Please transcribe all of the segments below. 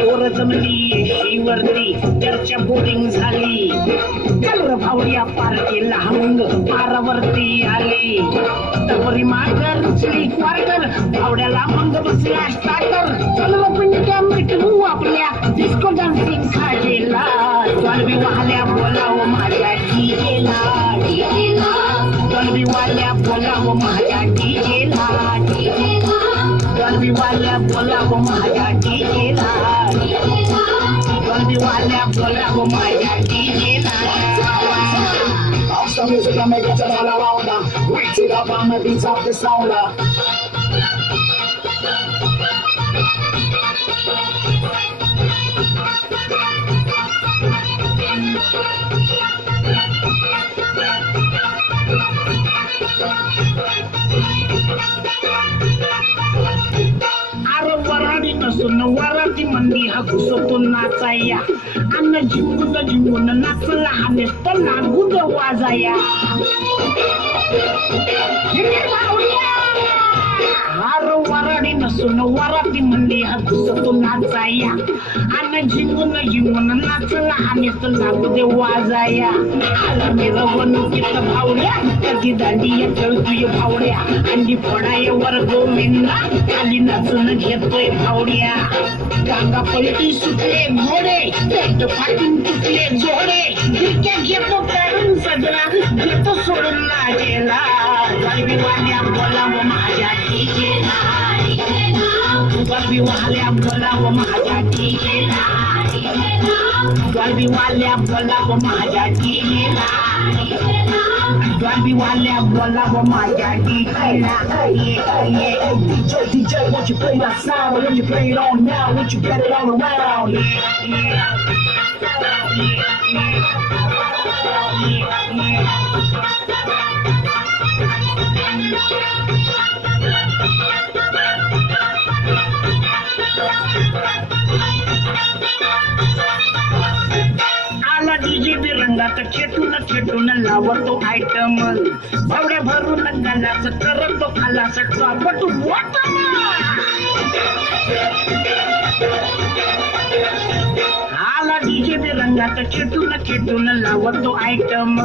पोर जमली शिवरती चर्चा बोरिंग झाली. चल र भावड्या पार्टीला हमंग पारावरती आली. तवरी मागर रुचली क्वार्टर भावड्याला मंग बसला स्टार्टर. चल र पिंट्या मिटवू आपल्या डिस्को डान्सिंग खाजेला. डॉल्बी वाल्या बोलाव माझ्या डीजेला डीजेला. डॉल्बी वाल्या बोलाव माझ्या डीजेला डीजेला. डॉल्बी वाल्या बोलाव माझ्या डीजेला. डॉल्बी वाल्या बोलाव माझ्या डीजेला. Off the music and make it all around. Wait it up on the beats of the sound. अरे वराडी नसून वराती मंदी हा घुसतो नाचाया. अन्न जिंकून जिंकून नाचला हा नुसता लागून वाजाया. अरे वराडी नसून वराती मंदी हा घुसतो नाचाया. अन्न जिंकून जिंकून नाचला हा नुसता लागून वाजाया. आला मिरवणुकीत भावड्या कधी दांडिया खेळतोय भावड्या. अंडी फोडाय वर गोविंदा खाली नाचून घेतोय भावड्या. गांगा पलटी सुटले घोडे पेट फाटून तुटले जोडे. गिरक्या घेतो काढून सजला घेतो सोडून लाजेला. गरबी वाल्या बोलाव माझ्या डीजेला. गरबी वाल्या बोलाव माझ्या डीजेला. गरबी वाल्या बोलाव माझ्या डीजेला. गरबी वाल्या बोलाव माझ्या डीजेला. DJ, DJ, won't you play that sound? Won't you play it on now? Won't you get it all around? आला डीजे बिरंगात खेटून खेटून लावतो आयटम. भावड्या भरून गालाच करतो खालाच ट्रॉपट वाटम. आला डीजे बिरंगात खेटून खेटून लावतो आयटम.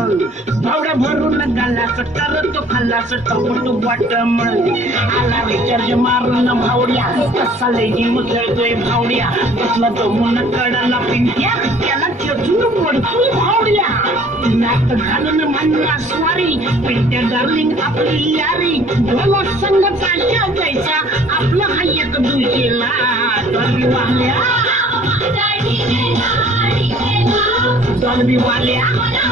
भावड्या भरून गालाच करतो खालाच ट्रॉपट वाटम. आला रिचार्ज मारून भावड्या कसा लय गेम खेळतोय भावड्या. बसला जमून कडाला पिंट्या त्याला खेचून पडतोय भावड्या. नाक घालून म्हणला स्वारी पिंट्या डार्लिंग आपली यारी. भला संघ ताशा जायचा आपला हा एक दुजेला. डॉल्बी वाल्या डॉल्बी वाल्या